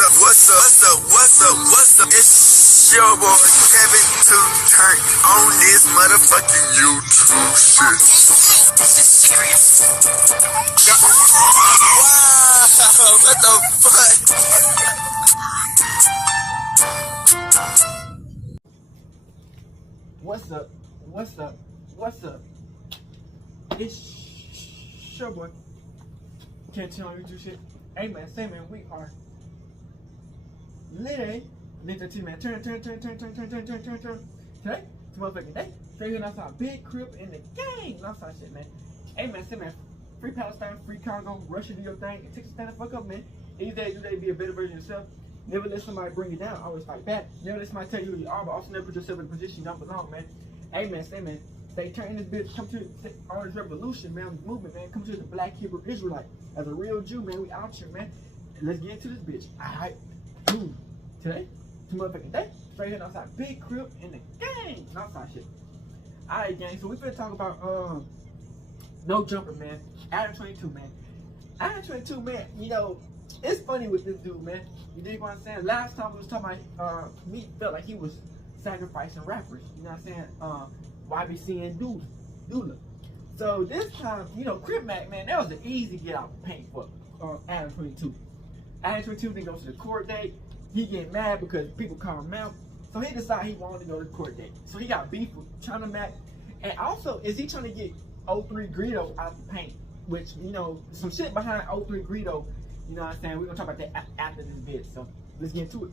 What's up? It's your boy Kevin to turn on this motherfucking YouTube shit. Wow, what the fuck? What's up? It's your boy. Can't tell you do shit. Hey man, say man, we are literally T man. Turn. Today, motherfucking day. Straight here outside, big Crip in the gang. Outside shit, man. Hey man, say man, free Palestine, free Congo, Russia do your thing, and Texas stand the fuck up, man. Any day, you be a better version of yourself. Never let somebody bring you down. Always fight back. Never let somebody tell you who you are, but also never put yourself in a position you don't belong, man. Hey man, say man, stay turning this bitch. Come to all this revolution, man. This movement, man. Come to the Black Hebrew Israelite. As a real Jew, man, we out here, man. And let's get into this bitch. Alright, dude. Today, motherfucking day. Straight here outside, big Crip in the gang. Outside shit. Alright, gang. So we finna talk about no jumper, man. ADAM22, man. ADAM22, man. You know, it's funny with this dude, man. You dig what I'm saying? Last time we was talking about me felt like he was sacrificing rappers. You know what I'm saying? YBC and Doula. So this time, you know, Crip Mac, man, that was an easy get out the paint for ADAM22. ADAM22 didn't go to the court date. He get mad because people call him out. So he decided he wanted to go to the court date. So he got beef with Chinamac. And also, is he trying to get O3 Greedo out the paint? Which, you know, some shit behind O3 Greedo. You know what I'm saying? We're going to talk about that after this vid. So let's get into it.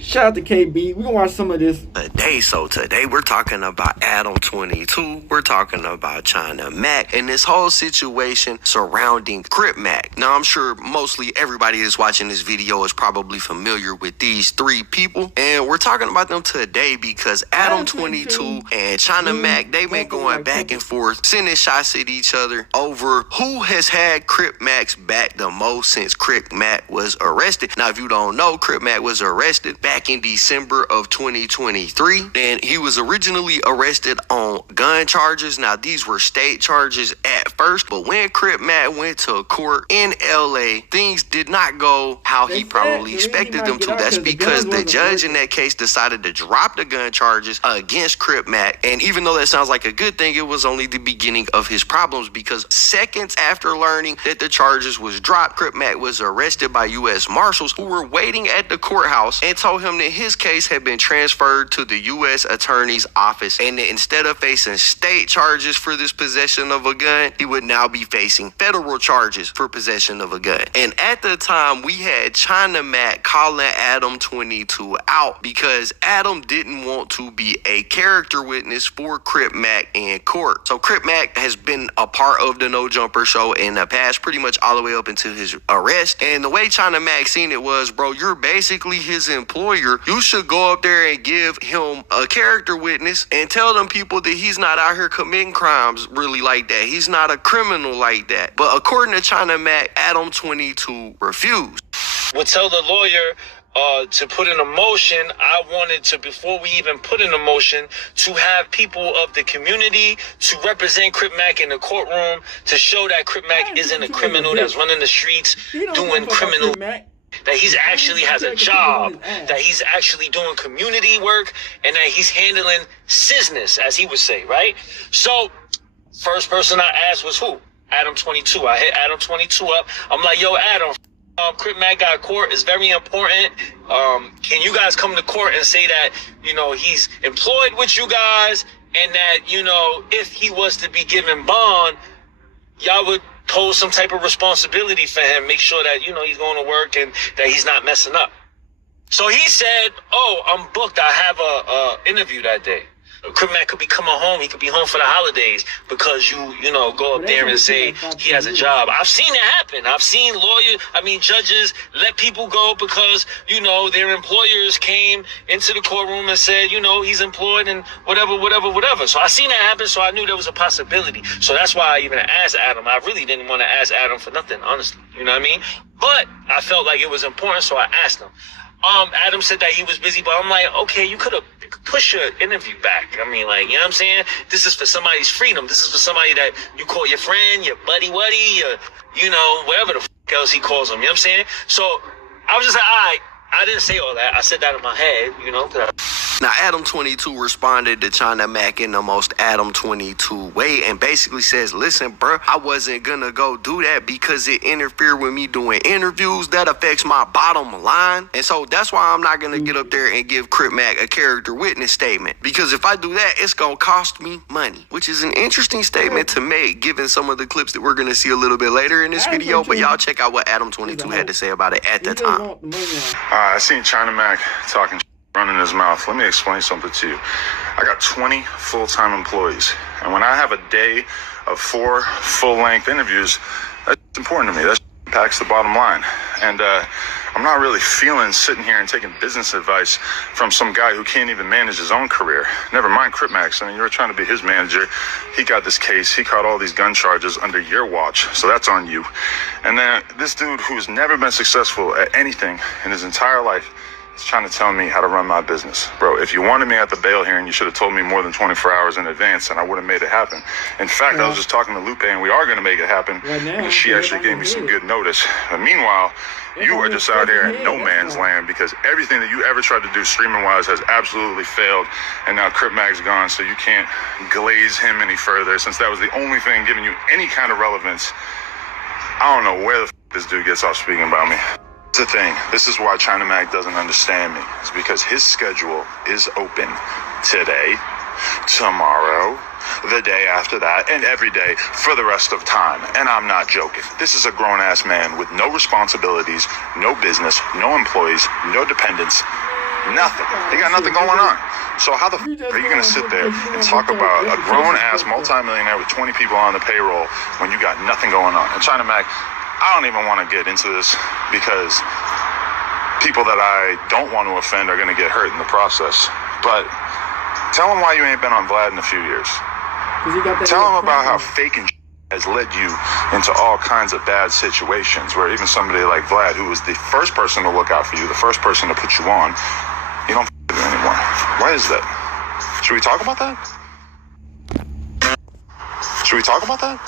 Shout out to KB. We're going to watch some of this Today we're talking about ADAM22. We're talking about Chinamac and this whole situation surrounding Crip Mac. Now, I'm sure mostly everybody that's watching this video is probably familiar with these three people. And we're talking about them today because ADAM22 and Chinamac, they've been going back and forth, sending shots at each other over who has had Crip Mac's back the most since Crip Mac was arrested. Now, if you don't know, Crip Mac was arrested back in December of 2023, and he was originally arrested on gun charges. Now, these were state charges at first, but when Crip Mac went to court in LA, things did not go how he probably expected them to. That's because the judge in that case decided to drop the gun charges against Crip Mac. And even though that sounds like a good thing, it was only the beginning of his problems, because seconds after learning that the charges was dropped, Crip Mac was arrested by U.S. Marshals who were waiting at the courthouse and told him that his case had been transferred to the U.S. Attorney's Office, and that instead of facing state charges for this possession of a gun, he would now be facing federal charges for possession of a gun. And at the time, we had Chinamac calling ADAM22 out because Adam didn't want to be a character witness for Crip Mac in court. So Crip Mac has been a part of the No Jumper show in the past, pretty much all the way up until his arrest. And the way Chinamac seen it was, bro, you're basically his employer. You should go up there and give him a character witness and tell them people that he's not out here committing crimes really like that. He's not a criminal like that. But according to Chinamac, ADAM22 refused. Would tell the lawyer to put in a motion. I wanted to, before we even put in a motion, to have people of the community to represent Crip Mac in the courtroom to show that Crip Mac isn't a criminal that's running the streets doing criminal. That he's actually has a job, that he's actually doing community work, and that he's handling business, as he would say, right? So, first person I asked was who? ADAM22. I hit ADAM22 up. I'm like, yo, Adam, Crip Mac got court. It's very important. Can you guys come to court and say that, you know, he's employed with you guys, and that, you know, if he was to be given bond, y'all would pose some type of responsibility for him, make sure that, you know, he's going to work and that he's not messing up. So he said, oh, I'm booked. I have a interview that day. Crip Mac could be coming home. He could be home for the holidays because you know, go up there and say he has a job. I've seen it happen. I've seen judges let people go because, you know, their employers came into the courtroom and said, you know, he's employed and whatever. So I seen that happen. So I knew there was a possibility. So that's why I even asked Adam. I really didn't want to ask Adam for nothing, honestly. You know what I mean? But I felt like it was important. So I asked him. Adam said that he was busy, but I'm like, okay, you could have push your interview back. I mean, like, you know what I'm saying? This is for somebody's freedom. This is for somebody that you call your friend, your buddy, your, you know, whatever the f else he calls them. You know what I'm saying? So I was just like, all right. I didn't say all that. I said that in my head, you know. Now, ADAM22 responded to Chinamac in the most ADAM22 way and basically says, listen, bro, I wasn't gonna go do that because it interfered with me doing interviews. That affects my bottom line. And so that's why I'm not gonna get up there and give Crip Mac a character witness statement. Because if I do that, it's gonna cost me money, which is an interesting statement to make given some of the clips that we're gonna see a little bit later in this video. But y'all check out what ADAM22 had to say about it at the time. I seen Chinamac talking running his mouth. Let me explain something to you. I got 20 full-time employees, and when I have a day of 4 full-length interviews, that's important to me. That impacts the bottom line. And I'm not really feeling sitting here and taking business advice from some guy who can't even manage his own career. Never mind Cripmac. I mean, you're trying to be his manager. He got this case. He caught all these gun charges under your watch, so that's on you. And then this dude who's never been successful at anything in his entire life is trying to tell me how to run my business. Bro, if you wanted me at the bail hearing, you should have told me more than 24 hours in advance, and I would have made it happen. In fact, I was just talking to Lupe, and we are going to make it happen, because she actually gave me some good notice. But meanwhile, you are just out here in no man's land, because everything that you ever tried to do streaming-wise has absolutely failed, and now Cripmac's gone, so you can't glaze him any further, since that was the only thing giving you any kind of relevance. I don't know where the f this dude gets off speaking about me. That's the thing. This is why Chinamac doesn't understand me. It's because his schedule is open today, tomorrow, the day after that, and every day for the rest of time. And I'm not joking. This is a grown-ass man with no responsibilities, no business, no employees, no dependents, nothing. He got nothing going on. So how the f are you going to sit there and talk about a grown-ass multimillionaire with 20 people on the payroll when you got nothing going on? And Chinamac, I don't even want to get into this because people that I don't want to offend are going to get hurt in the process. But tell them why you ain't been on Vlad in a few years. Tell them about how faking has led you into all kinds of bad situations where even somebody like Vlad, who was the first person to look out for you, the first person to put you on, you don't with him anymore. Why is that? Should we talk about that? Should we talk about that?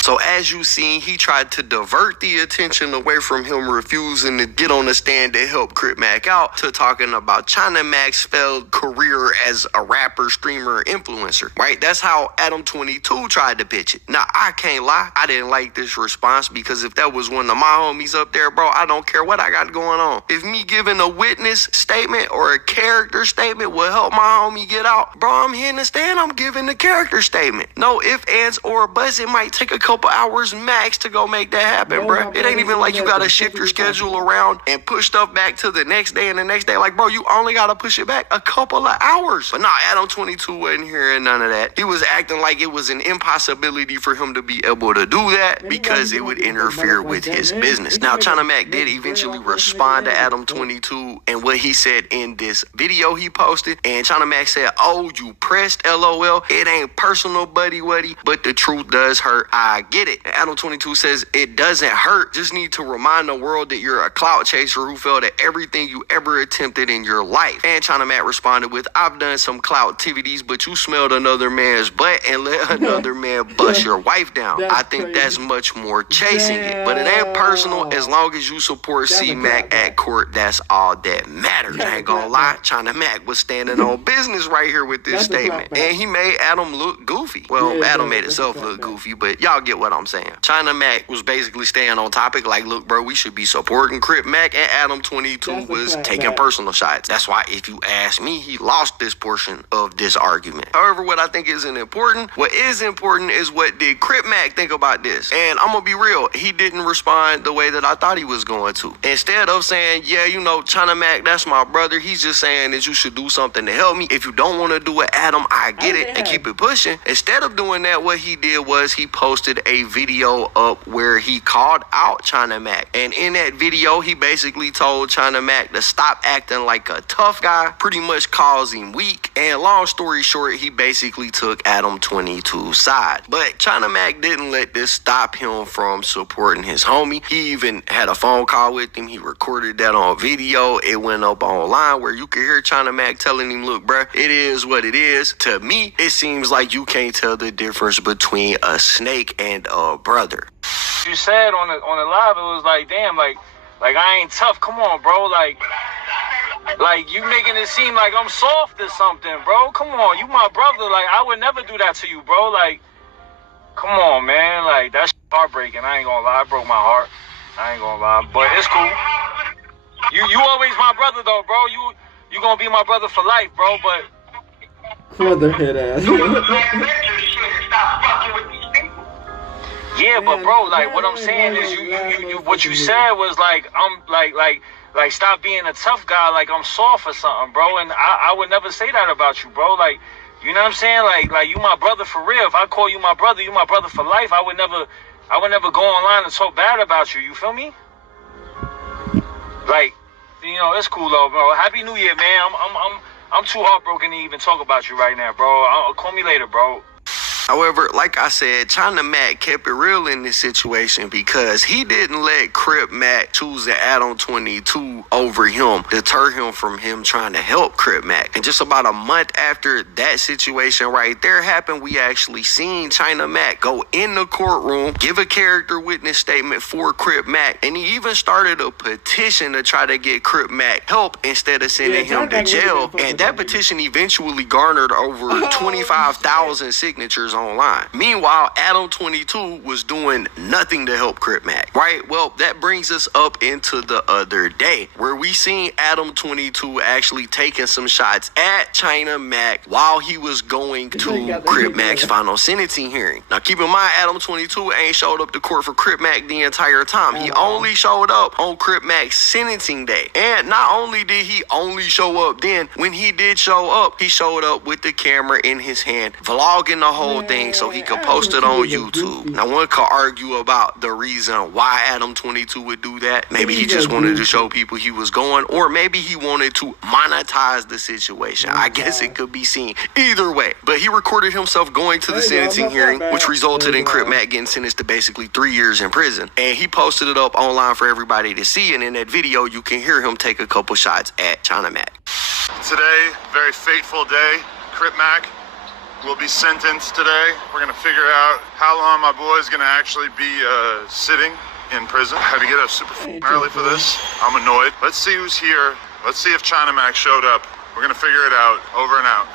So as you seen, he tried to divert the attention away from him refusing to get on the stand to help Crip Mac out to talking about Chinamac's failed career as a rapper, streamer, influencer, right? That's how ADAM22 tried to pitch it. Now, I can't lie. I didn't like this response because if that was one of my homies up there, bro, I don't care what I got going on. If me giving a witness statement or a character statement will help my homie get out, bro, I'm hitting the stand, I'm giving the character statement. No ifs, ands, or buts. It might take a couple hours max to go make that happen, bro. It ain't even like you gotta shift your schedule around and push stuff back to the next day and the next day. Like, bro, you only gotta push it back a couple of hours. But nah, ADAM22 wasn't hearing none of that. He was acting like it was an impossibility for him to be able to do that because it would interfere with his business. Now, Chinamac did eventually respond to ADAM22 and what he said in this video he posted. And Chinamac said, oh, you pressed, LOL. It ain't personal, buddy, but the truth does hurt. I get it. ADAM22 says it doesn't hurt. Just need to remind the world that you're a clout chaser who failed at everything you ever attempted in your life. And Chinamac responded with, I've done some clout activities, but you smelled another man's butt and let another man bust your wife down. I think that's much more chasing it. But it ain't personal as long as you support C-Mac at court. That's all that matters. I ain't gonna lie. Chinamac was standing on business right here with this statement. And he made Adam look goofy. Well, Adam made himself look goofy, but y'all get what I'm saying. Chinamac was basically staying on topic like, look, bro, we should be supporting Crip Mac, and ADAM22 was taking personal shots. That's why, if you ask me, he lost this portion of this argument. However, what I think isn't important, what is important is what did Crip Mac think about this? And I'm gonna be real, he didn't respond the way that I thought he was going to. Instead of saying, yeah, you know, Chinamac, that's my brother, he's just saying that you should do something to help me. If you don't want to do it, Adam, I get it, and keep it pushing. Instead of doing that, what he did was he posted a video up where he called out Chinamac. And in that video, he basically told Chinamac to stop acting like a tough guy, pretty much calls him weak, And long story short, he basically took ADAM22's side. But Chinamac didn't let this stop him from supporting his homie. He even had a phone call with him. He recorded that on video. It went up online where you could hear Chinamac telling him, look, bruh, it is what it is. To me, it seems like you can't tell the difference between a snake and a brother. You said on the live, it was like, damn, like I ain't tough. Come on, bro. Like you making it seem like I'm soft or something, bro. Come on, you my brother. Like, I would never do that to you, bro. Like, come on, man. Like, that's heartbreaking. I ain't gonna lie. It broke my heart. I ain't gonna lie. But it's cool. You always my brother, though, bro. You gonna be my brother for life, bro. But Brother head ass. yeah, but bro, like what I'm saying is you what you said was like I'm like stop being a tough guy, like I'm soft or something, bro. And I would never say that about you, bro. Like, you know what I'm saying? Like you my brother for real. If I call you my brother, you my brother for life. I would never go online and talk bad about you. You feel me? Like, you know, it's cool though, bro. Happy New Year, man. I'm too heartbroken to even talk about you right now, bro. Call me later, bro. However, like I said, Chinamac kept it real in this situation because he didn't let Crip Mac choose the ADAM22 over him, deter him from him trying to help Crip Mac. And just about a month after that situation right there happened, we actually seen Chinamac go in the courtroom, give a character witness statement for Crip Mac, and he even started a petition to try to get Crip Mac help instead of sending him to jail. And that petition eventually garnered over 25,000 signatures online. Meanwhile, ADAM22 was doing nothing to help Crip Mac, right? Well, that brings us up into the other day where we seen ADAM22 actually taking some shots at Chinamac while he was going to Crip Mac's final sentencing hearing. Now, keep in mind, ADAM22 ain't showed up to court for Crip Mac the entire time. He only showed up on Crip Mac's sentencing day. And not only did he only show up then, when he did show up, he showed up with the camera in his hand, vlogging the whole thing so he could post it on YouTube. Now, one could argue about the reason why ADAM22 would do that. Maybe he just wanted to show people he was going, or maybe he wanted to monetize the situation. I guess it could be seen either way. But he recorded himself going to the sentencing hearing, which resulted in Crip Mac getting sentenced to basically 3 years in prison. And he posted it up online for everybody to see. And in that video, you can hear him take a couple shots at Chinamac. Today, very fateful day. Crip Mac will be sentenced today. We're gonna figure out how long my boy is gonna actually be sitting in prison. Had to get up super early for this. I'm annoyed. Let's see who's here. Let's see if Chinamac showed up. We're gonna figure it out. Over and out.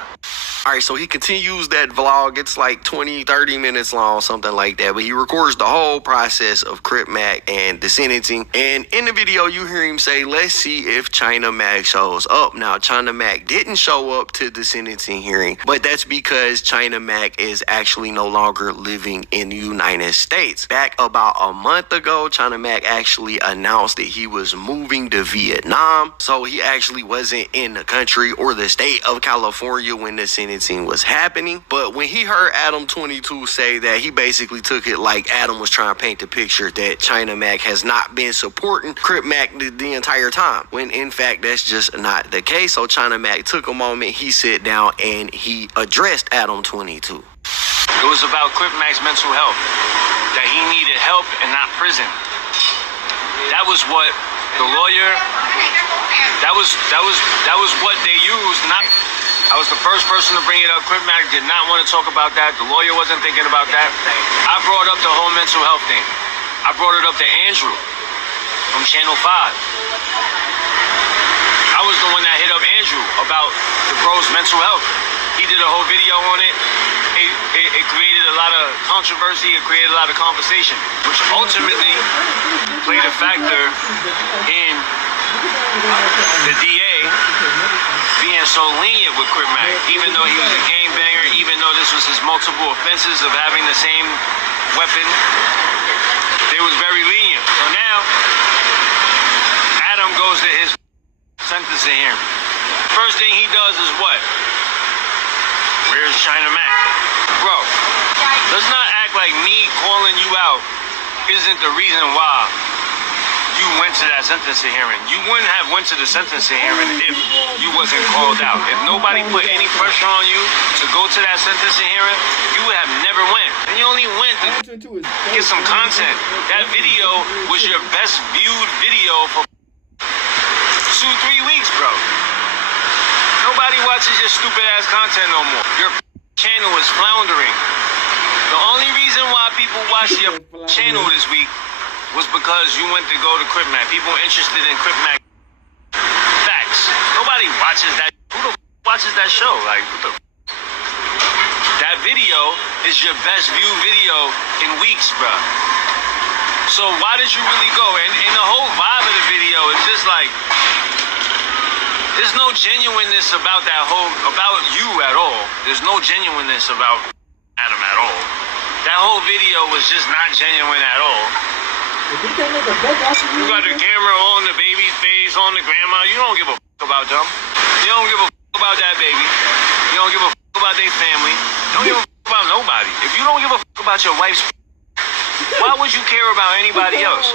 All right, so he continues that vlog. It's like 20, 30 minutes long, something like that. But he records the whole process of Crip Mac and the sentencing. And in the video, you hear him say, let's see if Chinamac shows up. Now, Chinamac didn't show up to the sentencing hearing, but that's because Chinamac is actually no longer living in the United States. Back about a month ago, Chinamac actually announced that he was moving to Vietnam. So he actually wasn't in the country or the state of California when the sentencing was happening. But when he heard ADAM22 say that, he basically took it like Adam was trying to paint the picture that Chinamac has not been supporting Crip Mac the entire time, when in fact that's just not the case. So Chinamac took a moment, he sat down, and he addressed ADAM22. It was about Crip Mac's mental health, that he needed help and not prison. That was what the lawyer, that was what they used. I was the first person to bring it up. Crip Mac did not want to talk about that. The lawyer wasn't thinking about that. I brought up the whole mental health thing. I brought it up to Andrew from Channel 5. I was the one that hit up Andrew about the bro's mental health. He did a whole video on it. It created a lot of controversy. It created a lot of conversation, which ultimately played a factor in the DA being so lenient with Crip Mac, even though he was a gangbanger, even though this was his multiple offenses of having the same weapon, they was very lenient. So now, Adam goes to his sentencing hearing. First thing he does is what? Where's Chinamac? Bro, let's not act like me calling you out isn't the reason why you went to that sentencing hearing. You wouldn't have went to the sentencing hearing if you wasn't called out. If nobody put any pressure on you to go to that sentencing hearing, you would have never went. And you only went to get some content. That video was your best viewed video for 2-3 weeks, bro. Nobody watches your stupid ass content no more. Your channel is floundering. The only reason why people watch your channel this week was because you went to go to Crip Mac. People interested in Crip Mac facts. Nobody watches that. Who the watches that show? Like, what the that video is your best viewed video in weeks, bro. So why did you really go? And the whole vibe of the video is just like, there's no genuineness about about you at all. There's no genuineness about Adam at all. That whole video was just not genuine at all. You got the camera on the baby's face, on the grandma. You don't give a fuck about them. You don't give a fuck about that baby. You don't give a fuck about their family. You don't give a fuck about nobody. If you don't give a fuck about your wife's, why would you care about anybody else?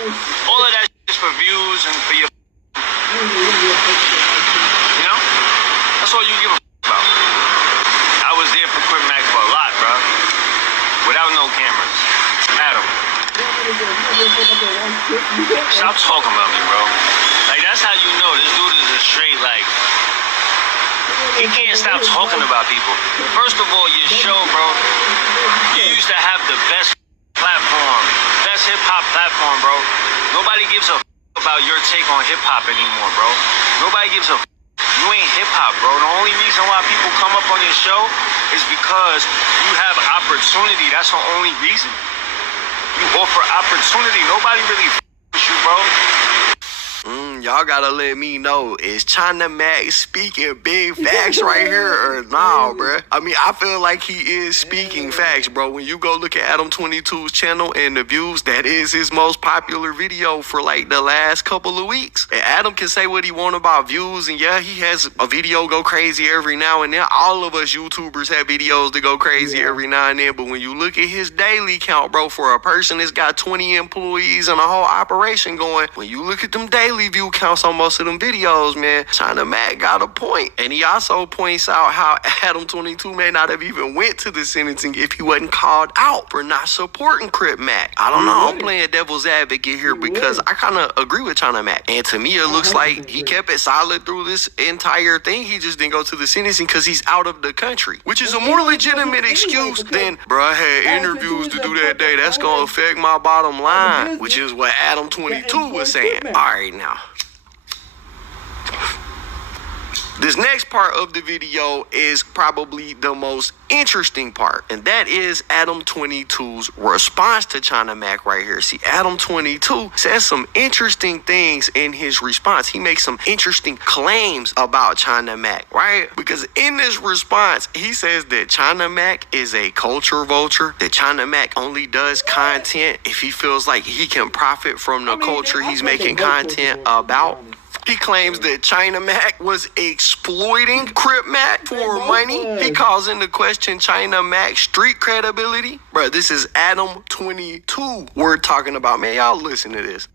All of that shit is for views and for your, you know? That's all you give a fuck about. I was there for Crip Mac for a lot, bro. Without no cameras. Adam. Stop talking about me, bro. Like, that's how you know this dude is a straight, like, he can't stop talking about people. First of all, your show, bro, you used to have the best platform, best hip-hop platform, bro. Nobody gives a about your take on hip-hop anymore, bro. Nobody gives a you ain't hip-hop, bro. The only reason why people come up on your show is because you have opportunity. That's the only reason. You offer opportunity. Nobody really with you, bro. Y'all gotta let me know, is Chinamac speaking big facts right here or nah, bruh? I mean, I feel like he is speaking facts, bro. When you go look at ADAM22's channel and the views, that is his most popular video for like the last couple of weeks. And Adam can say what he want about views, and yeah, he has a video go crazy every now and then. All of us YouTubers have videos that go crazy every now and then, but when you look at his daily count, bro, for a person that's got 20 employees and a whole operation going, when you look at them daily view counts on most of them videos, man, Chinamac got a point. And he also points out how ADAM22 may not have even went to the sentencing if he wasn't called out for not supporting Crip Mac. I don't know, I'm playing devil's advocate here because I kind of agree with Chinamac. And to me, it looks like he kept it solid through this entire thing. He just didn't go to the sentencing because he's out of the country, which is a more legitimate excuse than, bro, I had interviews to do that day. That's going to affect my bottom line, which is what ADAM22 was saying. All right, now. This next part of the video is probably the most interesting part, and that is ADAM22's response to Chinamac right here. See, ADAM22 says some interesting things in his response. He makes some interesting claims about Chinamac, right? Because in this response, he says that Chinamac is a culture vulture, that Chinamac only does content if he feels like he can profit from the culture he's making content about. He claims that Chinamac was exploiting Crip Mac for money. He calls into question Chinamac's street credibility. Bro, this is ADAM22 we're talking about. Man, y'all listen to this.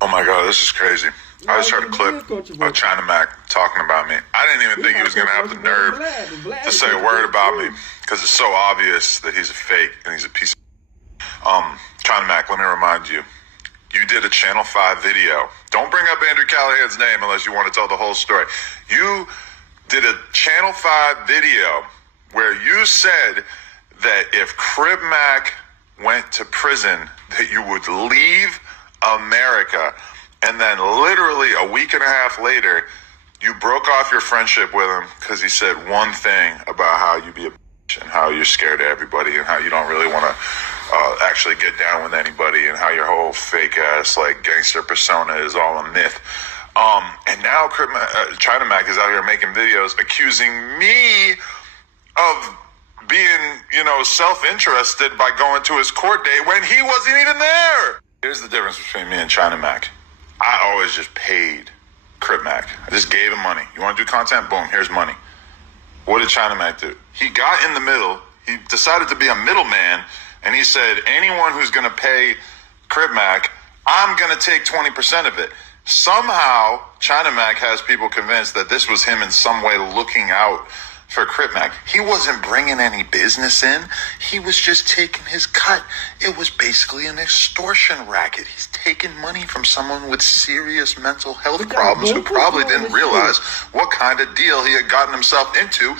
Oh my God, this is crazy. I just heard a clip of Chinamac talking about me. I didn't even think he was going to have the nerve to say a word about me because it's so obvious that he's a fake and he's a piece of... Chinamac, let me remind you. You did a Channel 5 video. Don't bring up Andrew Callahan's name unless you want to tell the whole story. You did a Channel 5 video where you said that if Crip Mac went to prison, that you would leave America. And then literally a week and a half later, you broke off your friendship with him because he said one thing about how you be a bitch and how you're scared of everybody and how you don't really want to actually get down with anybody and how your whole fake ass like gangster persona is all a myth. And now Chinamac is out here making videos accusing me of being, you know, self-interested by going to his court date when he wasn't even there. Here's the difference between me and Chinamac. I always just paid Crip Mac. I just gave him money. You want to do content? Boom, here's money. What did Chinamac do? He got in the middle. He decided to be a middleman. And he said, anyone who's going to pay Crip Mac, I'm going to take 20% of it. Somehow, Chinamac has people convinced that this was him in some way looking out for Crip Mac. He wasn't bringing any business in. He was just taking his cut. It was basically an extortion racket. He's taking money from someone with serious mental health problems who probably didn't realize what kind of deal he had gotten himself into.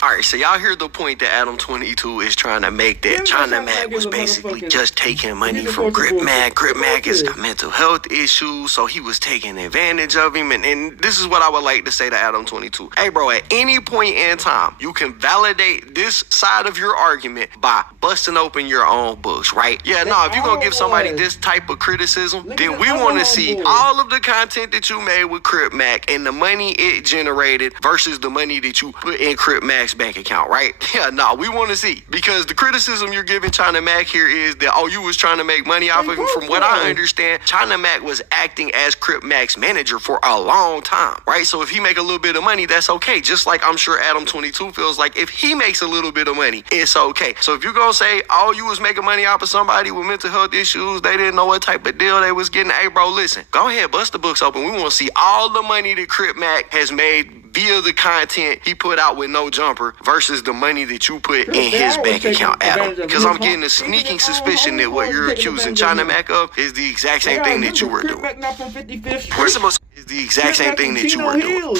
All right, so y'all hear the point that ADAM22 is trying to make, that Chinamac was basically just taking money from Crip Mac. Crip Mac has got mental health issues, so he was taking advantage of him. And this is what I would like to say to ADAM22. Hey, bro, at any point in time, you can validate this side of your argument by busting open your own books, right? Yeah, no, if you're going to give somebody this type of criticism, then we want to see all of the content that you made with Crip Mac and the money it generated versus the money that you put in Crip Mac's bank account, right? Yeah, no, we want to see, because the criticism you're giving Chinamac here is that, oh, you was trying to make money off of him. From what I understand, Chinamac was acting as Crip Mac's manager for a long time, right? So if he make a little bit of money, that's okay. Just like I'm sure ADAM22 feels like if he makes a little bit of money, it's okay. So if you're gonna say, oh, you was making money off of somebody with mental health issues, they didn't know what type of deal they was getting, hey, bro, listen, go ahead, bust the books open. We want to see all the money that Crip Mac has made via the content he put out with no jumper versus the money that you put in his bank account, Adam. Because I'm getting a sneaking suspicion that what you're accusing Chinamac of is the exact same thing that you were doing. We're supposed to is the exact same thing that you were doing.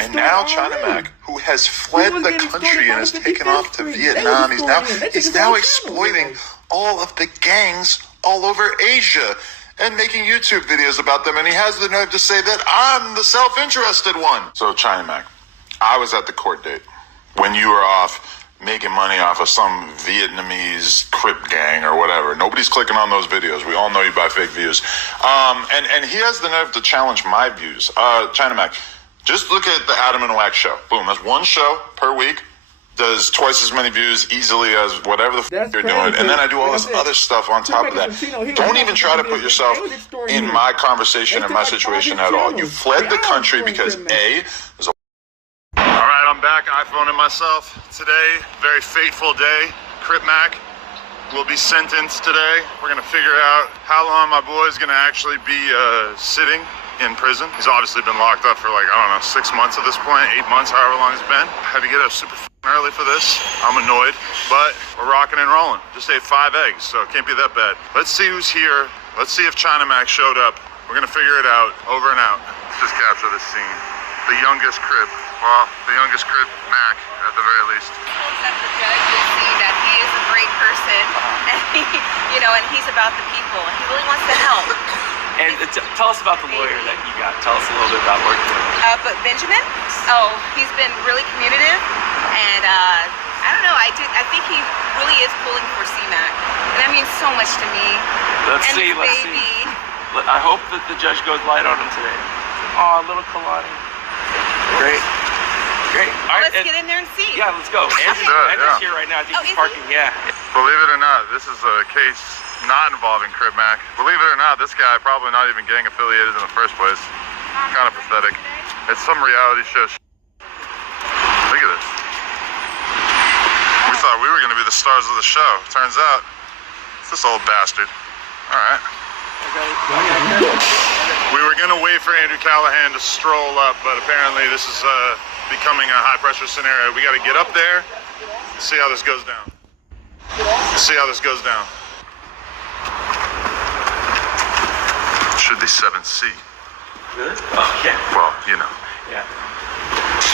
And now Chinamac, who has fled the country and has taken off to Vietnam, he's now exploiting all of the gangs all over Asia and making YouTube videos about them, and he has the nerve to say that I'm the self-interested one. So, Chinamac, I was at the court date when you were off making money off of some Vietnamese Crip gang or whatever. Nobody's clicking on those videos. We all know you buy fake views. And he has the nerve to challenge my views. Chinamac, just look at the Adam and Wax show. Boom, that's one show per week. Does twice as many views easily as whatever the you're doing. And then I do all this other stuff on top of that. Don't even try to put yourself in my conversation and my situation at all. You fled the country because A, there's a... All right, I'm back, iPhoning myself today. Very fateful day. Crip Mac will be sentenced today. We're gonna figure out how long my boy is gonna actually be sitting in prison. He's obviously been locked up for like, I don't know, 6 months at this point, 8 months, however long it's been. I had to get up super early for this. I'm annoyed, but we're rocking and rolling. Just ate 5 eggs, so it can't be that bad. Let's see who's here. Let's see if Chinamac showed up. We're gonna figure it out. Over and out. Let's just capture this scene. The youngest Crip. Well, the youngest Crip Mac, at the very least. That the judge will see that he is a great person, and and he's about the people, and he really wants to help. And tell us about the lawyer that you got. Tell us a little bit about working with him. But Benjamin, he's been really communicative, and I don't know. I think he really is pulling for CMAC, and that means so much to me. Let's see. I hope that the judge goes light on him today. Oh, little Kalani. Great. All right, let's get in there and see. Yeah, let's go. Andrew's here right now. I think he's parking. Yeah. Believe it or not, this is a case not involving Crip Mac. Believe it or not, this guy probably not even gang affiliated in the first place. Kind of pathetic. It's some reality show. Look at this. We thought we were going to be the stars of the show. Turns out, it's this old bastard. All right. We were going to wait for Andrew Callahan to stroll up, but apparently this is becoming a high-pressure scenario. We got to get up there, see how this goes down. Should be 7C. Really? Oh, yeah. Well, you know. Yeah.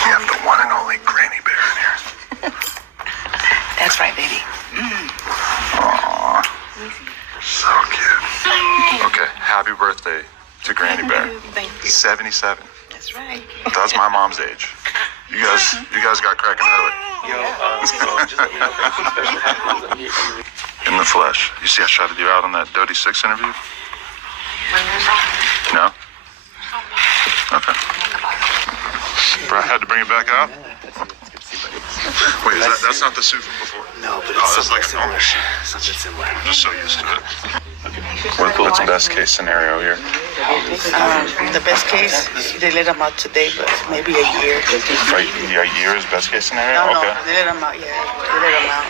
You have the one and only Granny Bear in here. That's right, baby. Aww. So cute. Okay, happy birthday to Granny Bear. Thank you. 77. That's right. That's my mom's age. You guys got cracking early. So just let me know if anything special happens. I'm here. In the flesh. You see I shouted you out on that Dodie 6 interview? No? Okay. Bro, I had to bring it back out? Wait, that's not the suit from before? No, but it's like a normal suit. Something similar. I'm just so used to it. What's the best case scenario here? The best case, they let them out today, but maybe a year. Right, a year is best case scenario? No, Okay. they let them out, yeah. They let them out.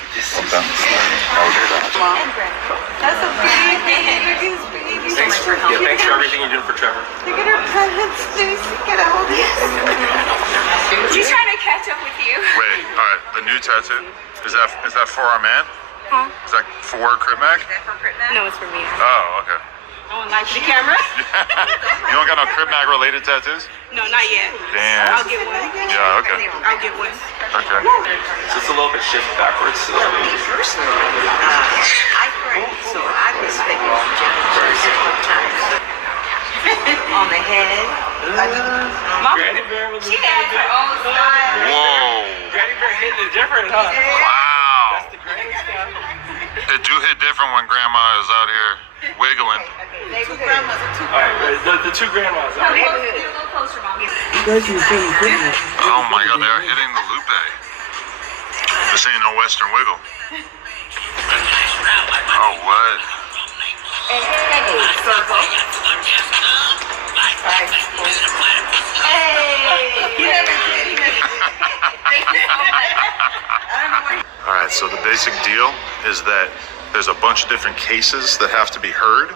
Okay. That's a pretty baby. you so much for helping. Yeah, thanks for everything you do for Trevor. Look at her presents, Stacy. Get a hold of this. She's trying to catch up with you. Wait, all right, the new tattoo? Is that for our man? Huh? Is that for Cripmac? Is that for Crip Mac? No, it's for me. Oh, okay. No one likes the camera? You don't got no Cripmac related tattoos? No, not yet. Damn. I'll get one. Yeah, okay. I'll get one. Okay. So it's a little bit shift backwards. So. Me personally, I pray, so I respect you sometimes. On the head. Granny Bear was She has her own style. Whoa. Granny Bear hitting it different, huh? Wow. That's the granny stuff. It do hit different when grandma is out here wiggling. Two grandmas and two Alright, the two grandmas. Come close, get a little closer, Mom. Oh my god, they are hitting the lupe. This ain't no Western wiggle. Oh, what? Hey, circle. Alright, so the basic deal is that there's a bunch of different cases that have to be heard,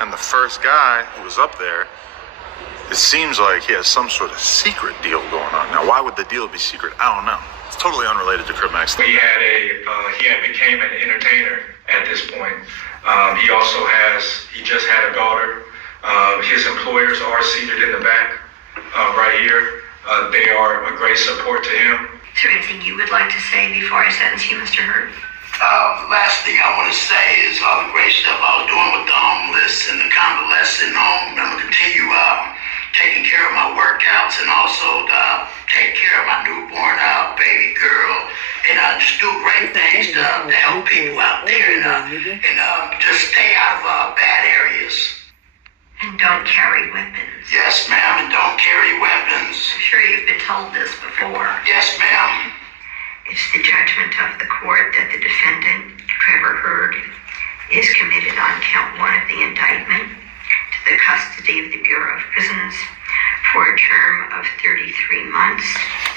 and the first guy who was up there, it seems like he has some sort of secret deal going on. Now, why would the deal be secret? I don't know. It's totally unrelated to Crip Mac. He had became an entertainer at this point. He just had a daughter. His employers are seated in the back, right here. They are a great support to him. Is there anything you would like to say before I sentence you, Mr. Hurd? The last thing I want to say is all the great stuff I was doing with the homeless and the convalescent home. I'm going to continue taking care of my workouts and also take care of my newborn baby girl. And just do great things to help people out there and just stay out of bad areas. And don't carry weapons. Yes, ma'am, and don't carry weapons. I'm sure you've been told this before. Yes, ma'am. It's the judgment of the court that the defendant, Trevor Hurd, is committed on count 1 of the indictment to the custody of the Bureau of Prisons for a term of 33 months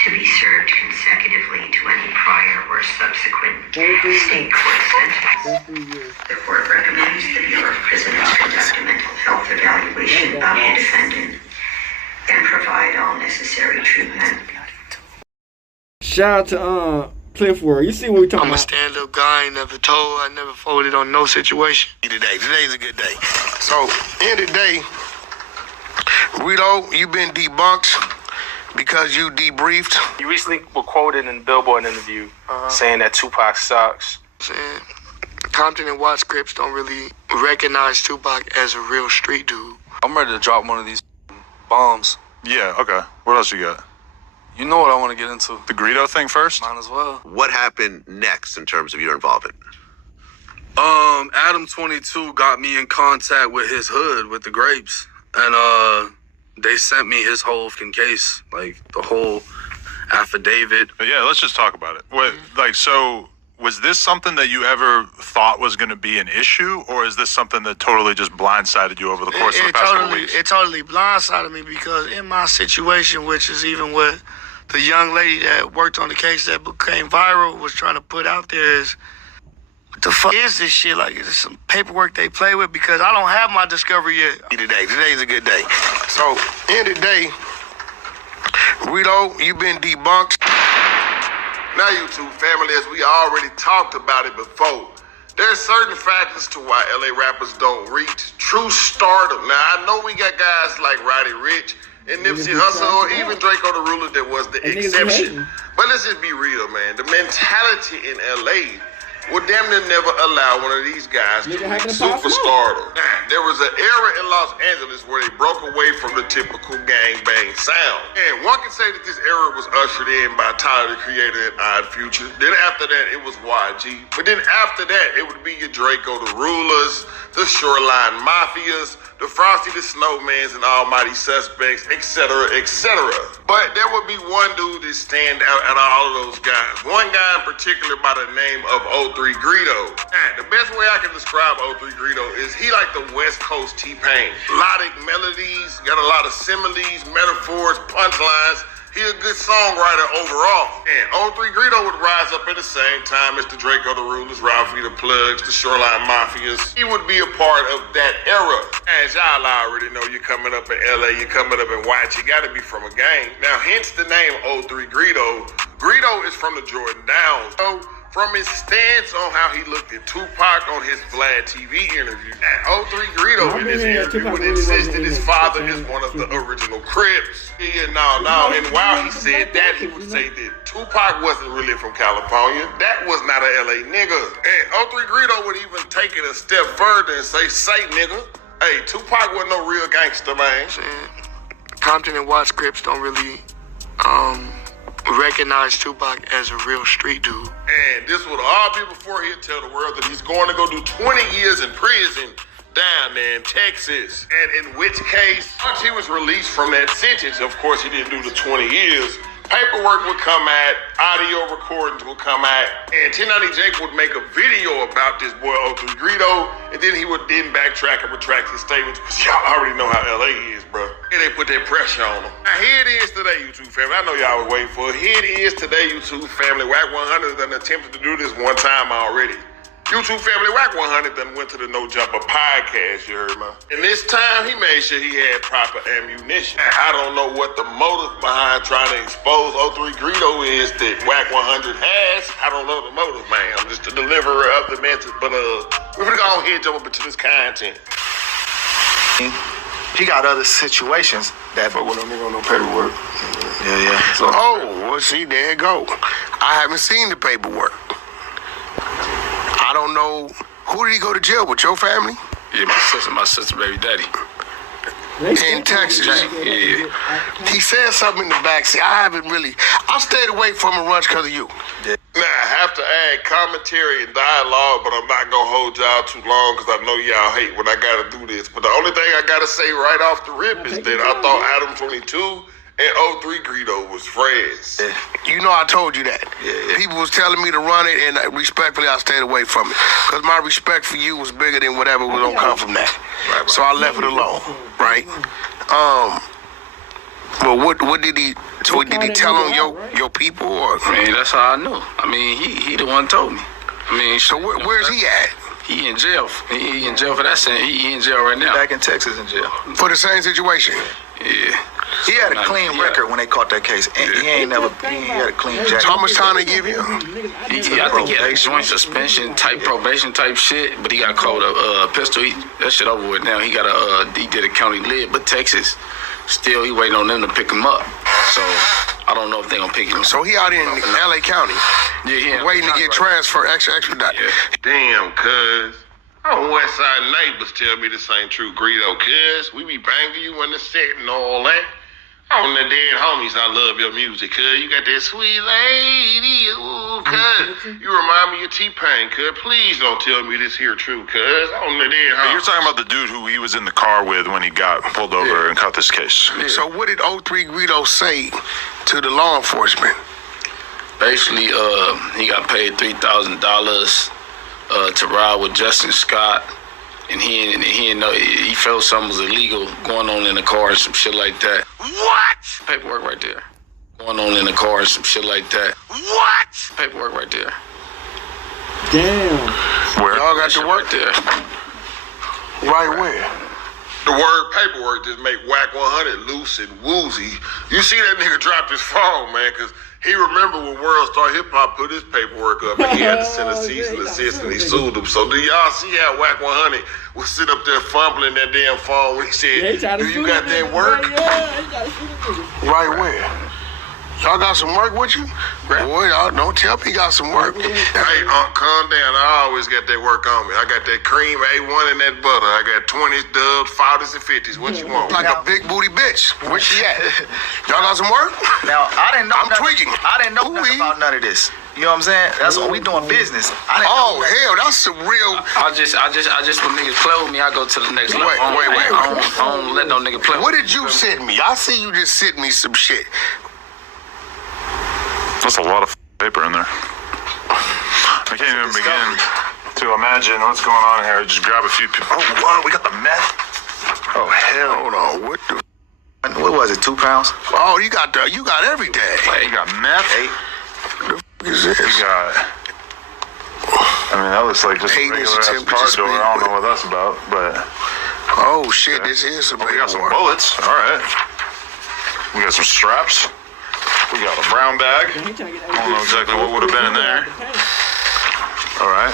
to be served consecutively to any prior or subsequent state court sentence. The court recommends the Bureau of Prisons conduct a mental health evaluation of the defendant and provide all necessary treatment. Shout out to Cliff Word. You see what we talking I'm a about? stand-up guy. I ain't never told. I never folded on no situation. Today's a good day. So, end of the day, Greedo, you've been debunked because you debriefed. You recently were quoted in a Billboard interview saying that Tupac sucks. Saying Compton and Watts Crips don't really recognize Tupac as a real street dude. I'm ready to drop one of these bombs. Yeah, okay. What else you got? You know what I want to get into. The Greedo thing first? Might as well. What happened next in terms of your involvement? ADAM22 got me in contact with his hood, with the Grapes. And they sent me his whole fucking case. Like, the whole affidavit. Yeah, let's just talk about it. What, so was this something that you ever thought was going to be an issue, or is this something that totally just blindsided you over the course of the past couple weeks? It totally blindsided me because in my situation, which is even with the young lady that worked on the case that became viral, was trying to put out there is, what the fuck is this shit? Like, is this some paperwork they play with? Because I don't have my discovery yet. Today's a good day. So, end of the day, Greedo, you've been debunked. Now, YouTube family, as we already talked about it before, there's certain factors to why LA rappers don't reach true stardom. Now, I know we got guys like Roddy Ricch and Nipsey Hussle, or even Draco the Ruler that was the exception. But let's just be real, man. The mentality in LA will damn near never allow one of these guys to reach superstardom. There was an era in Los Angeles where they broke away from the typical gangbang sound. And one can say that this era was ushered in by Tyler, the Creator, and Odd Future. Then after that, it was YG. But then after that, it would be your Draco the Rulers, the Shoreline Mafias, the Frosty the Snowmans, and Almighty Suspects, etc., etc. But there would be one dude that stand out out of all of those guys. One guy in particular by the name of O3 Greedo. The best way I can describe O3 Greedo is he like the West Coast T-Pain. Melodic melodies, got a lot of similes, metaphors, punchlines, He a good songwriter overall. And O3 Greedo would rise up at the same time as the Draco the Rulers, Ralphie the Plugs, the Shoreline Mafias. He would be a part of that era. As y'all already know, you're coming up in LA, you're coming up in White, you gotta be from a gang. Now, hence the name O3 Greedo. Greedo is from the Jordan Downs. So, from his stance on how he looked at Tupac on his Vlad TV interview. O3 Greedo in this interview would insist that his father is one of the original Crips. No. And while he said that, he would say that Tupac wasn't really from California. That was not a LA nigga. And O3 Greedo would even take it a step further and say nigga. Hey, Tupac wasn't no real gangster, man. Compton and Watts Crips don't really recognize Tupac as a real street dude. And this would all be before he'd tell the world that he's going to go do 20 years in prison down there in Texas. And in which case, once he was released from that sentence, of course he didn't do the 20 years, paperwork would come out, audio recordings would come out, and 1090 Jake would make a video about this boy O3 Greedo, and then he would then backtrack and retract his statements, because y'all already know how LA is, bro. And they put that pressure on him. Now here it is today, YouTube family. I know y'all was waiting for it. Here it is today, YouTube family. Wack 100 done attempted to do this one time already. YouTube family, Wack 100 done went to the No Jumper podcast, you heard me? And this time, he made sure he had proper ammunition. I don't know what the motive behind trying to expose O3 Greedo is that Wack 100 has. I don't know the motive, man. I'm just the deliverer of the message. But we're gonna go ahead and jump up into this content. He got other situations that. But when a nigga on no paperwork. Yeah. So, well, see, there you go. I haven't seen the paperwork. I don't know. Who did he go to jail with? Your family? Yeah, my sister, baby daddy. In Texas. Yeah. He said something in the backseat. I stayed away from a lunch because of you. Yeah. Now, I have to add commentary and dialogue, but I'm not going to hold y'all too long because I know y'all hate when I got to do this. But the only thing I got to say right off the rip is that I thought ADAM22 and O3 Greedo was friends. You know I told you that. Yeah. People was telling me to run it, and respectfully, I stayed away from it. Because my respect for you was bigger than whatever was going to come from that. Right. So I left it alone, right? Well, what did he tell on your people? Or? I mean, that's how I knew. I mean, he the one told me. I mean, so where's he at? He in jail. He in jail for that same. He in jail right now. Back in Texas in jail. For the same situation? Yeah. He had a clean record when they caught that case. And he ain't had a clean jacket. How much time they give you? I think he had a joint suspension type probation type shit, but he got called a pistol. That shit over with now. He got he did a county lid, but Texas, still he waiting on them to pick him up. So I don't know if they gonna pick him up. So he out in LA County. Yeah, waiting to get transferred, expedite. Yeah. Damn, cuz. Our West Side neighbors tell me this ain't true, Greedo, cuz. We be banging you in the set and all that. On the dead homies, I love your music, cuz. You got that sweet lady, ooh, cuz. You remind me of T-Pain, cuz. Please don't tell me this here true, cuz. On the dead homies. You're talking about the dude who he was in the car with when he got pulled over and caught this case. Yeah. So what did O3 Greedo say to the law enforcement? Basically, he got paid $3,000 to ride with Justin Scott. And he felt something was illegal going on in the car and some shit like that. What? Paperwork right there. Going on in the car and some shit like that. What? Paperwork right there. Damn. Where y'all got the work there? Right where? The word paperwork just make Wack 100 loose and woozy. You see that nigga dropped his phone, man, because he remember when World Star Hip Hop put his paperwork up and he had to send a cease and desist and he sued him. So do y'all see how Wack 100 was sitting up there fumbling that damn phone when he said, do you got that work? Right where? Y'all got some work with you? Boy, y'all don't tell me you got some work. Hey, calm down. I always got that work on me. I got that cream A1 and that butter. I got 20s, dubs, 40s, and 50s. What you want? Like a big booty bitch. Where she at? Y'all got some work? Now, I didn't know. I'm tweaking. I didn't know nothing about none of this. You know what I'm saying? That's what we doing business. Oh, hell, that's some real. I just when niggas play with me, I go to the next level. Wait. I don't let no nigga play with me. What did you send me? I see you just sent me some shit. That's a lot of paper in there. I can't even begin to imagine what's going on here. Just grab a few people. Oh, wow, we got the meth. Oh, hell no. What the? What was it, 2 pounds? Oh, you got everything. You got meth. What is this? You got. I mean, that looks like just a regular ass car door. I don't know what that's about, but. Oh shit, this is some. We got some bullets. All right. We got some straps. We got a brown bag. I don't know exactly what would have been in there. All right.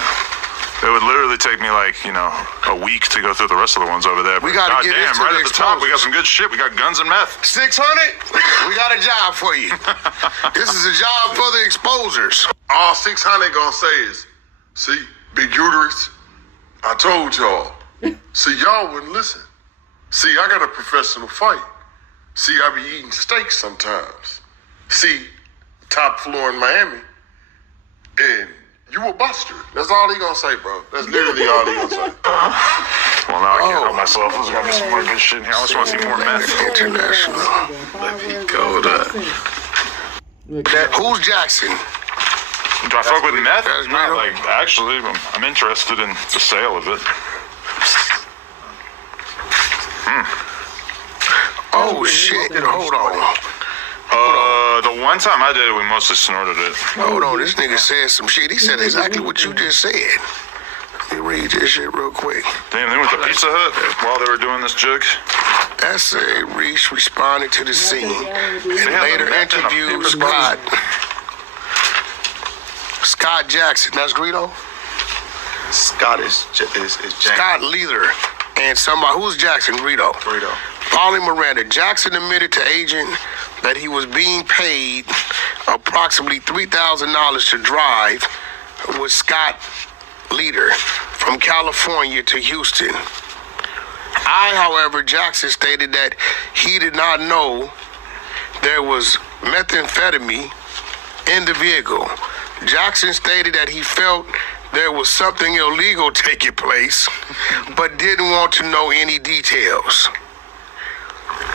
It would literally take me like, a week to go through the rest of the ones over there. We gotta get into right the at the top, we got some good shit. We got guns and meth. 600? We got a job for you. This is a job for the exposers. All 600 gonna say is, see, big uterus, I told y'all. See, y'all wouldn't listen. See, I got a professional fight. See, I be eating steak sometimes. See, top floor in Miami, and you a buster. That's all he gonna say, bro. That's literally all he gonna say. Well, now I can't help myself. There's gotta be some more good shit in here. I just want to see more meth. International. Let me go to... Who's Jackson? Do I fuck with meth? Not like, actually, I'm interested in the sale of it. Oh, shit. Hold on. The one time I did it, we mostly snorted it. Hold on, this nigga said some shit. He said exactly what you just said. Let me read this shit real quick. Damn, they went to Pizza Hut while they were doing this jug? That's a Reese responded to the scene and later interviewed Scott Jackson. That's Greedo? Scott is Jackson. Scott Leader and somebody. Who's Jackson? Greedo. Greedo. Following Miranda, Jackson admitted to agent that he was being paid approximately $3,000 to drive with Scott Leader from California to Houston. However, Jackson stated that he did not know there was methamphetamine in the vehicle. Jackson stated that he felt there was something illegal taking place, but didn't want to know any details.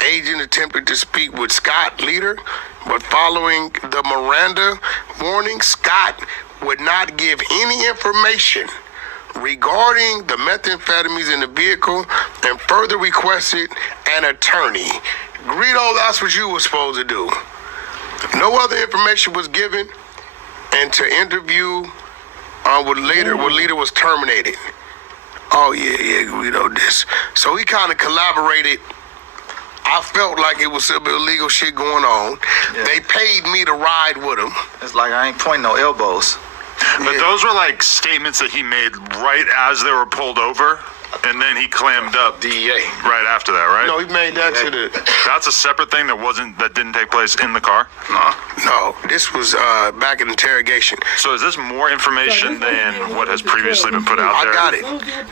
Agent attempted to speak with Scott Leader, but following the Miranda warning, Scott would not give any information regarding the methamphetamines in the vehicle and further requested an attorney. Greedo, that's what you were supposed to do. No other information was given, and to interview with Leader was terminated. Oh yeah, Greedo this. So he kind of collaborated. I felt like it was some illegal shit going on. Yeah. They paid me to ride with him. It's like I ain't pointing no elbows. But those were like statements that he made right as they were pulled over, and then he clammed up DEA right after that, right? No, he made that to the... That's a separate thing that didn't take place in the car? No, this was back in interrogation. So is this more information than what has previously been put out there? I got it.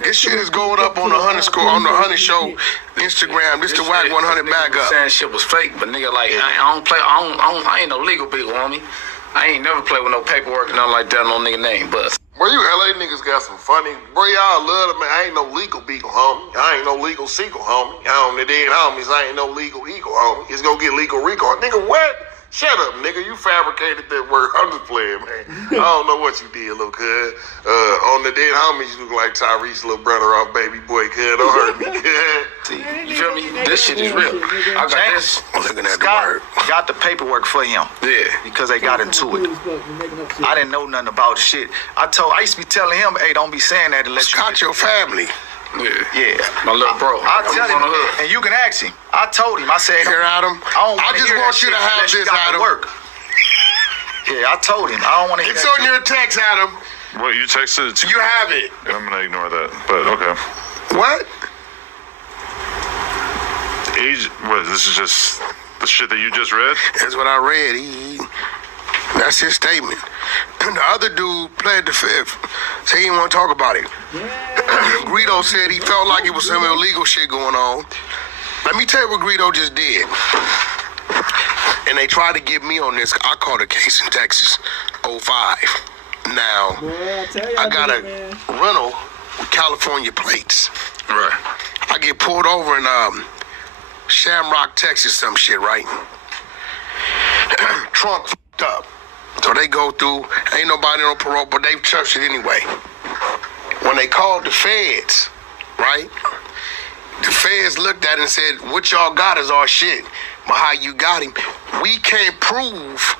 This shit is going up on the Hunter Show Instagram. This the Whack 100 back up. Saying shit was fake, but nigga, like I ain't no legal big homie. I ain't never played with no paperwork and nothing like that, no nigga name, but. Bro, you LA niggas got some funny. Bro, y'all love it, man. I ain't no legal beagle, homie. I ain't no legal seagull, homie. I don't the dead homies. I ain't no legal eagle, homie. It's gonna get legal recall. Nigga, what? Shut up, nigga. You fabricated that word. I'm just playing, man. I don't know what you did, little cuz. On the dead homies, you look like Tyrese's little brother off baby boy, cuz. Don't hurt me, cuz. See, you feel me? This shit is real. I got this. Looking at Scott the word. got the paperwork for him. Yeah. Because they got into it. I didn't know nothing about the shit. I used to be telling him, hey, don't be saying that unless Scott, your family. Yeah. My little bro. I tell him, and you can ask him. I told him, I said, Here, Adam. I just want you to have this, Adam. Work. Yeah, I told him. I don't want to hear It's that on your text, Adam. What, you texted it to me? You have it. I'm gonna ignore that, but okay. What? What, this is just the shit that you just read? That's what I read. That's his statement. The other dude pled the fifth. So he didn't want to talk about it. Greedo said he felt like it was some illegal shit going on. Let me tell you what Greedo just did. And they tried to get me on this. I caught a case in Texas, 05. Now, I got a rental with California plates. Right. I get pulled over in Shamrock, Texas, some shit, right? Trunk fucked up. So they go through, ain't nobody on parole, but they touched it anyway. When they called the feds, right? The feds looked at it and said, what y'all got is our shit. But how you got him, we can't prove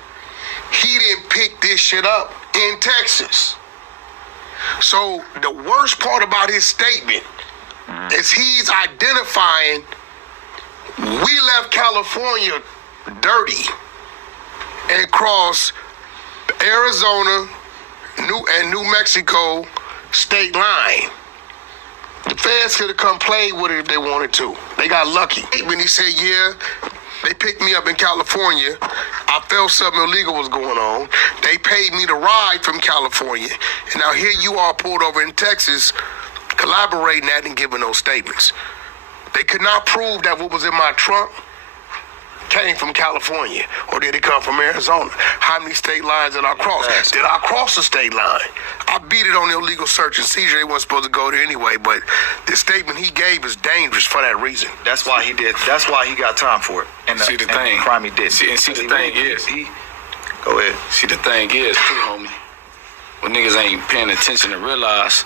he didn't pick this shit up in Texas. So the worst part about his statement is he's identifying we left California dirty and crossed Arizona and New Mexico state line. The feds could have come play with it if they wanted to. They got lucky. When he said, yeah, they picked me up in California. I felt something illegal was going on. They paid me to ride from California. And now here you are pulled over in Texas, collaborating that and giving those statements. They could not prove that what was in my trunk came from California, or did it come from Arizona? How many state lines did I cross? Did I cross a state line? I beat it on the illegal search and seizure. They weren't supposed to go there anyway, but the statement he gave is dangerous for that reason. That's why he did. That's why he got time for it. And see the thing, the crime he did. See the thing is, go ahead. See the thing is, too, homie. What niggas ain't paying attention to realize,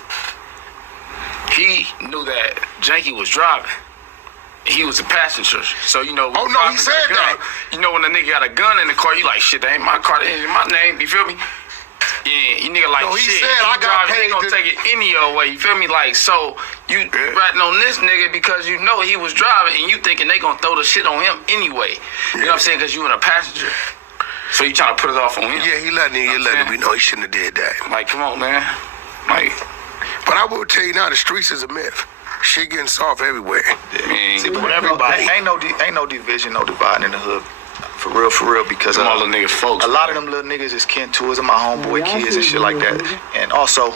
he knew that Janky was driving. He was a passenger, so you know. Oh no, he said that. You know when a nigga got a gun in the car, you like, shit, that ain't my car, that ain't my name. You feel me? Yeah, you nigga like, no, he shit. Said, I got paid. He gonna take it any old way. You feel me? Like, so you ratting on this nigga because you know he was driving and you thinking they gonna throw the shit on him anyway. You know what I'm saying? Because you in a passenger, so you trying to put it off on him. Yeah, he letting me know he shouldn't have did that. Like, come on, man. Like, but I will tell you now, the streets is a myth. Shit getting soft everywhere. See, but everybody ain't no division, no dividing in the hood. For real, because all the niggas folks. A lot of them little niggas is kin to us and my homeboy kids and shit like that. And also,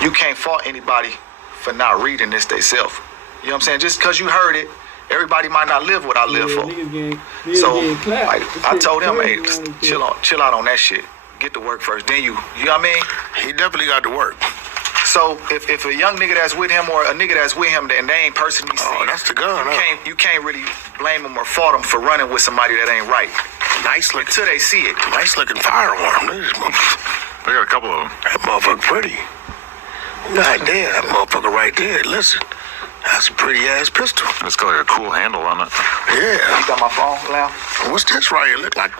you can't fault anybody for not reading this theyself. You know what I'm saying? Just because you heard it, everybody might not live what I live for. So, like, I told him, hey, chill out on that shit. Get to work first. Then you know what I mean? He definitely got to work. So if a young nigga that's with him or a nigga that's with him and they ain't personally seen, that's the gun. You can't really blame them or fault them for running with somebody that ain't right. Nice looking. Until they see it. Nice looking firearm. They got a couple of them. That motherfucker pretty. God damn, that motherfucker right there. Listen, that's a pretty ass pistol. It's got like a cool handle on it. Yeah. You got my phone, Lam? What's this right here? Look like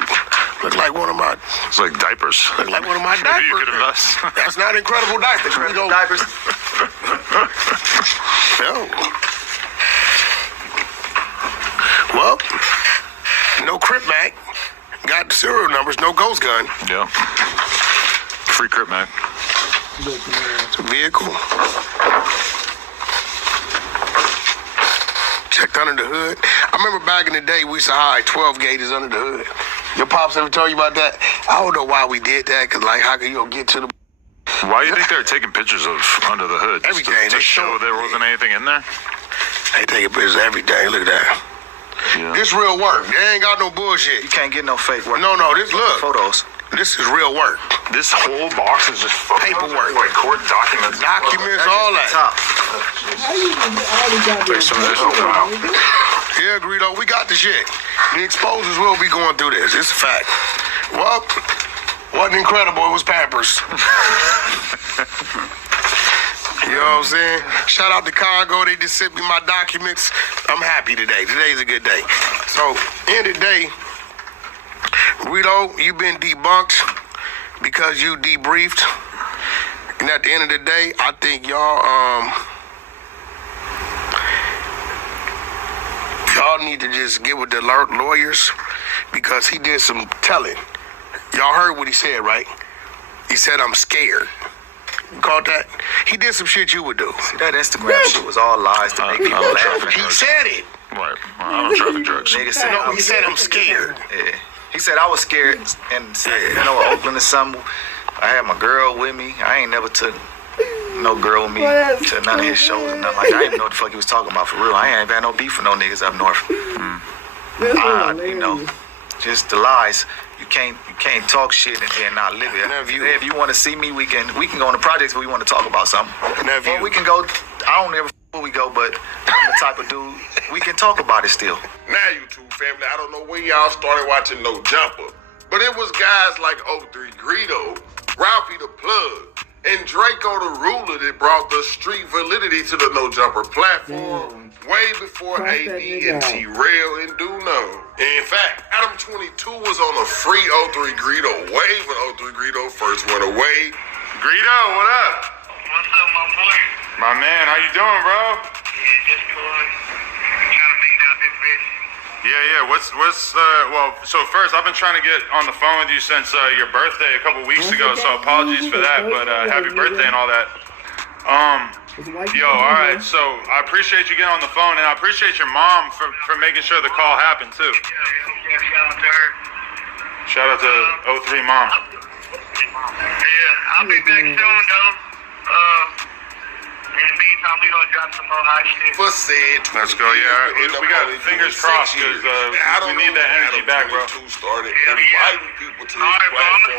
one of my. It's like diapers. Look like one of my diapers. You could invest. That's not incredible diapers. Incredible diapers. No. Well, no Crip Mac. Got the serial numbers. No ghost gun. Yeah. Free Crip Mac. It's a vehicle. Checked under the hood. I remember back in the day, we used to hide 12 gauges under the hood. Your pops ever told you about that? I don't know why we did that, because, like, how can you get to the... Why do you think they were taking pictures of under the hood? Everything. To show there wasn't anything in there? They taking pictures of everything. Look at that. Yeah. This real work. They ain't got no bullshit. You can't get no fake work. No, this, look. Photos. This is real work. This whole box is just paperwork. Like court documents. Documents, all that. How you get all these goddamn Yeah, Greedo, we got the shit. The exposers will be going through this. It's a fact. Well, wasn't incredible. It was Pampers. You know what I'm saying? Shout out to Congo. They just sent me my documents. I'm happy today. Today's a good day. So, end of the day, Greedo, you've been debunked because you debriefed. And at the end of the day, I think y'all need to just get with the lawyers because he did some telling. Y'all heard what he said, right? He said, I'm scared. You caught that? He did some shit you would do. See, that Instagram shit was all lies to make people laugh. He said it. Right. I don't traffic drugs. He said, I'm scared. Yeah. He said I was scared and said, Oakland or something. I had my girl with me. I ain't never took no girl with me to none of his shows and nothing like that. I didn't even know what the fuck he was talking about for real. I ain't had no beef with no niggas up north. Just the lies. You can't talk shit and then not live it. If you want to see me, we can go on the projects, but we want to talk about something. Or we can go. I don't ever where we go, but I'm the type of dude we can talk about it still. Now, YouTube family, I don't know when y'all started watching No Jumper, but it was guys like O3 Greedo, Ralphie the Plug, and and Draco the ruler that brought the street validity to the No Jumper platform way before AD and T-Rail and Duno. In fact, ADAM22 was on a free O3 Greedo wave when O3 Greedo first went away. Greedo, what up? What's up, my boy? My man, how you doing, bro? Yeah, just cool. Trying to make out this bitch. Yeah. Well, so first, I've been trying to get on the phone with you since your birthday a couple weeks ago, so apologies for that, but happy birthday and all that. Yo, all right, so I appreciate you getting on the phone, and I appreciate your mom for making sure the call happened, too. Yeah, shout out to her. Shout out to O3 Mom. Yeah, I'll be back soon, though. In the meantime, we gonna drop some more hot shit. For said, let's go. Yeah, we got fingers crossed because we need that energy back, bro. Started inviting people to his platform to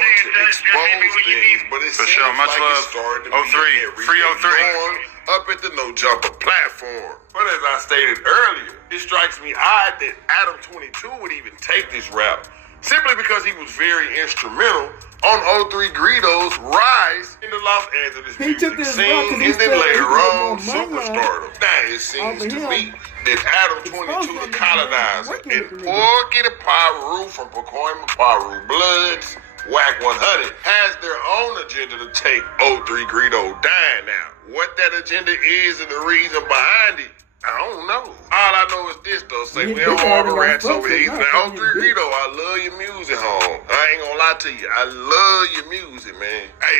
expose things, but it seems Much like love. it started to O3, be free O3 up at the No Jumper platform. But as I stated earlier, it strikes me odd that ADAM22 would even take this route, simply because he was very instrumental on O3 Greedo's rise in the Los Angeles music scene, and then later on, superstardom. Now it seems to me that ADAM22, the colonizer, and Porky the Pyru from Pacoima Pyru Bloods, Whack 100, has their own agenda to take O3 Greedo down now. What that agenda is and the reason behind it, I don't know. All I know is this, though. Say, we don't harbor rats over here. Now, O3 Greedo, I love your music, home. I ain't gonna lie to you. I love your music, man. Hey,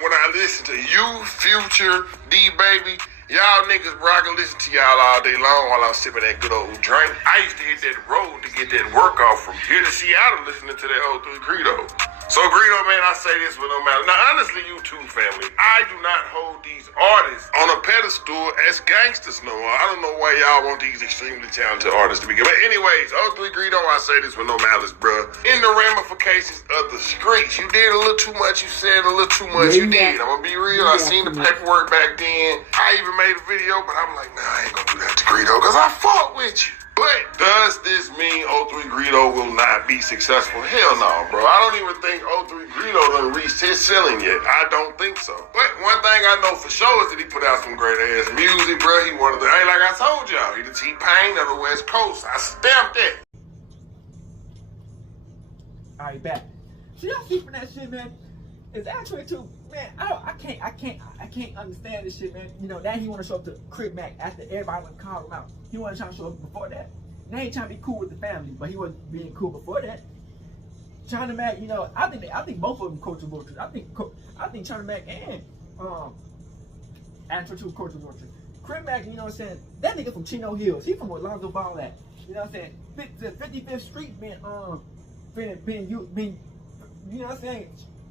when I listen to you, Future, D-Baby, y'all niggas, bro, I can listen to y'all all day long while I'm sipping that good old drink. I used to hit that road to get that work off from here to Seattle listening to that O3 Greedo. So, Greedo, man, I say this with no matter. Now, honestly, you too, family. I do not hold these artists on a pedestal as gangsters no more. I don't know why y'all want these extremely talented artists to begin. But anyways, O3 Greedo, I say this with no malice, bruh. In the ramifications of the streets, you did a little too much. You said a little too much. You did. I'm gonna be real. I seen the paperwork back then. I even made a video, but I'm like, nah, I ain't gonna do that to Greedo because I fought with you. But does this mean O3 Greedo will not be successful? Hell no, bro. I don't even think O3 Greedo done reached his ceiling yet. I don't think so. But one thing I know for sure is that he put out some great ass music, bro. He one of the, like I told y'all, he the T-Pain of the West Coast. I stamped it. All right, back. So y'all see from that shit, man. It's actually too, man. I can't understand this shit, man. You know, now he want to show up to Crip Mac after everybody went called him out. He wasn't trying to show up before that. Now he trying to be cool with the family, but he wasn't being cool before that. Chinamac, you know, I think both of them culture vultures. I think Chinamac and ADAM22 culture vultures. Crip Mac, you know what I'm saying? That nigga from Chino Hills. He from where Lonzo Ball at. You know what I'm saying? The 55th Street been you know what I'm saying?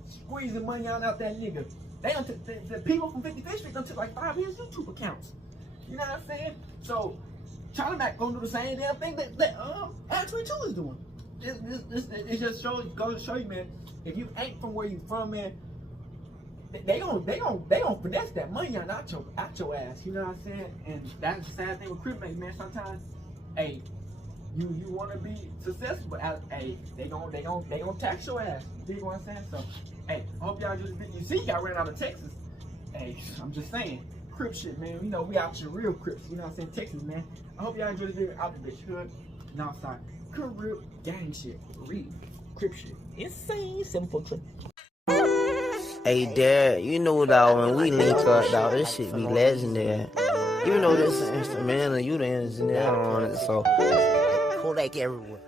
Squeezing money out that nigga. They done the people from 55th Street done took like 5 years YouTube accounts. You know what I'm saying? So Chinamac gonna do the same damn thing that ADAM22 is doing. It just goes to show you, man. If you ain't from where you from, man, they gonna finesse that money out your ass. You know what I'm saying? And that's the sad thing with Cripmac, man. Sometimes, hey, you want to be successful, but hey, they gonna tax your ass. You know what I'm saying? So, hey, I hope y'all enjoyed this video. You see, y'all ran out of Texas. Hey, I'm just saying. Crip shit, man. You know, we out here real Crips. You know what I'm saying? Texas, man. I hope y'all enjoyed this video out the bitch hood. No, I'm sorry. Crip gang shit. Real Crip shit. Insane. 743. Hey, Dad, you know, dog, when we link up, dog, this shit be legendary. You know this instrumental, you the engineer on it, so Kodak everywhere.